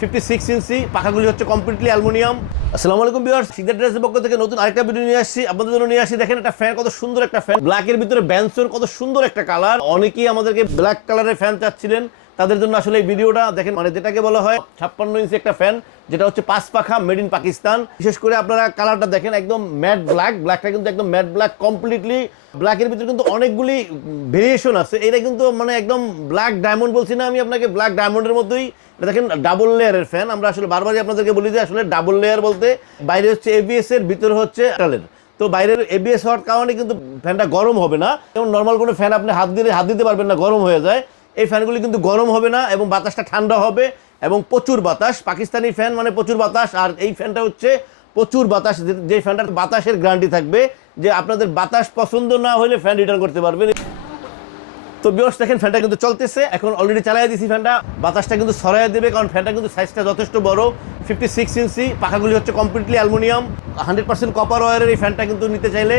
56 ইঞ্চি, পাখাগুলি হচ্ছে completely aluminium. আসসালামু আলাইকুম ভিউয়ার্স, সিকদার ড্রেসের পক্ষ থেকে নতুন আরেকটা ভিডিও নিয়ে আসছি আপনাদের জন্য। নিয়ে আসি দেখেন একটা ফ্যান, কত সুন্দর একটা ফ্যান, ব্ল্যাকের ভিতরে ব্যানসোর, কত সুন্দর একটা কালার। অনেকেই আমাদেরকে ব্ল্যাক কালারের ফ্যান চাচ্ছিলেন, তাদের জন্য আসলে এই ভিডিওটা দেখেন। মানে যেটাকে বলা হয় 56 ইঞ্চি একটা ফ্যান, যেটা হচ্ছে 5 পাখা, মেড ইন পাকিস্তান। বিশেষ করে আপনারা কালারটা দেখেন, একদম ম্যাট ব্ল্যাক, ব্ল্যাকটা কিন্তু একদম ম্যাট ব্ল্যাক কমপ্লিটলি। ব্ল্যাকের ভিতরে কিন্তু অনেকগুলি ভেরিয়েশন আছে, এটা কিন্তু মানে একদম ব্ল্যাক ডায়মন্ড বলছি না আমি আপনাকে, ব্ল্যাক ডায়মন্ডের মধ্যেই দেখেন ডাবল লেয়ারের ফ্যান। আমরা আসলে বারবারই আপনাদেরকে বলি যে আসলে ডাবল লেয়ার বলতে বাইরে হচ্ছে এবিএস এর, ভিতরে হচ্ছে টালের। তো বাইরের এবিএস হওয়ার কারণে কিন্তু ফ্যানটা গরম হবে না। যেমন নর্মাল কোনো ফ্যান আপনি হাত দিতে পারবেন না, গরম হয়ে যায়। এই ফ্যানগুলি কিন্তু গরম হবে না এবং বাতাসটা ঠান্ডা হবে এবং প্রচুর বাতাস। পাকিস্তানি ফ্যান মানে প্রচুর বাতাস, আর এই ফ্যানটা হচ্ছে প্রচুর বাতাস। যে ফ্যানটার বাতাসের গ্যারান্টি থাকবে, যে আপনাদের বাতাস পছন্দ না হলে ফ্যান রিটার্ন করতে পারবেন। তো ভিউয়ার্স দেখেন ফ্যানটা কিন্তু চলতেছে, এখন অলরেডি চালাই দিয়েছি ফ্যানটা। বাতাসটা কিন্তু ছড়াই দেবে, কারণ ফ্যানটা কিন্তু সাইজটা যথেষ্ট বড়, 56 ইঞ্চি। পাখাগুলি হচ্ছে কমপ্লিটলি অ্যালুমিনিয়াম, 100% কপার ওয়্যারের এই ফ্যানটা কিন্তু নিতে চাইলে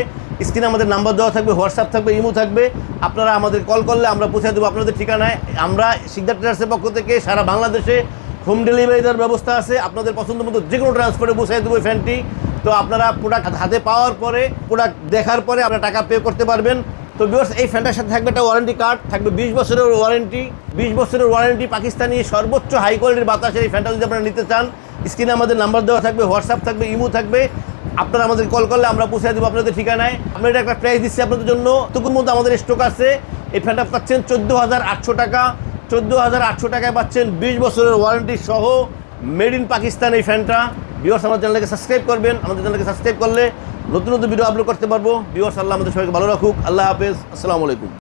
স্ক্রিনে আমাদের নাম্বার দেওয়া থাকবে, হোয়াটসঅ্যাপ থাকবে, ইমো থাকবে। আপনারা আমাদের কল করলে আমরা পৌঁছে দেবো আপনাদের ঠিকানায়। আমরা সিকদার ট্রেডার্সের পক্ষ থেকে সারা বাংলাদেশে হোম ডেলিভারি দেওয়ার ব্যবস্থা আছে। আপনাদের পছন্দ মতো যে কোনো ট্রান্সপোর্টে পৌঁছে দেবো ফ্যানটি। তো আপনারা প্রোডাক্ট হাতে পাওয়ার পরে, প্রোডাক্ট দেখার পরে আপনারা টাকা পে করতে পারবেন। তো ভিউয়ার্স এই ফ্যানটার সাথে থাকবে একটা ওয়ারেন্টি কার্ড, থাকবে 20 বছরের ওয়ারেন্টি। 20 বছরের ওয়ারেন্টি, পাকিস্তানি সর্বোচ্চ হাই কোয়ালিটির বাতাসের এই ফ্যানটা যদি আপনারা নিতে চান, স্ক্রিনে আমাদের নাম্বার দেওয়া থাকবে, হোয়াটসঅ্যাপ থাকবে, ইমো থাকবে। আপনারা আমাদের কল করলে আমরা পৌঁছে দেবো আপনাদের ঠিকানায়। আমরা এটা একটা প্রাইস দিচ্ছি আপনাদের জন্য, তখন মধ্যে আমাদের স্টক আছে। এই ফ্যানটা পাচ্ছেন 14,800 টাকা। 14,800 টাকায় পাচ্ছেন 20 বছরের ওয়ারেন্টি সহ মেড ইন পাকিস্তান এই ফ্যানটা। ভিউয়ার্স আমার চ্যানেলকে সাবস্ক্রাইব করবেন, আমাদের চ্যানেলকে সাবস্ক্রাইব করলে নতুন নতুন ভিডিও আপলোড করতে পারবো। ভিউয়ার্স আল্লাহ আমাদের সবাইকে ভালো রাখুক। আল্লাহ হাফেজ, আসসালামু আলাইকুম।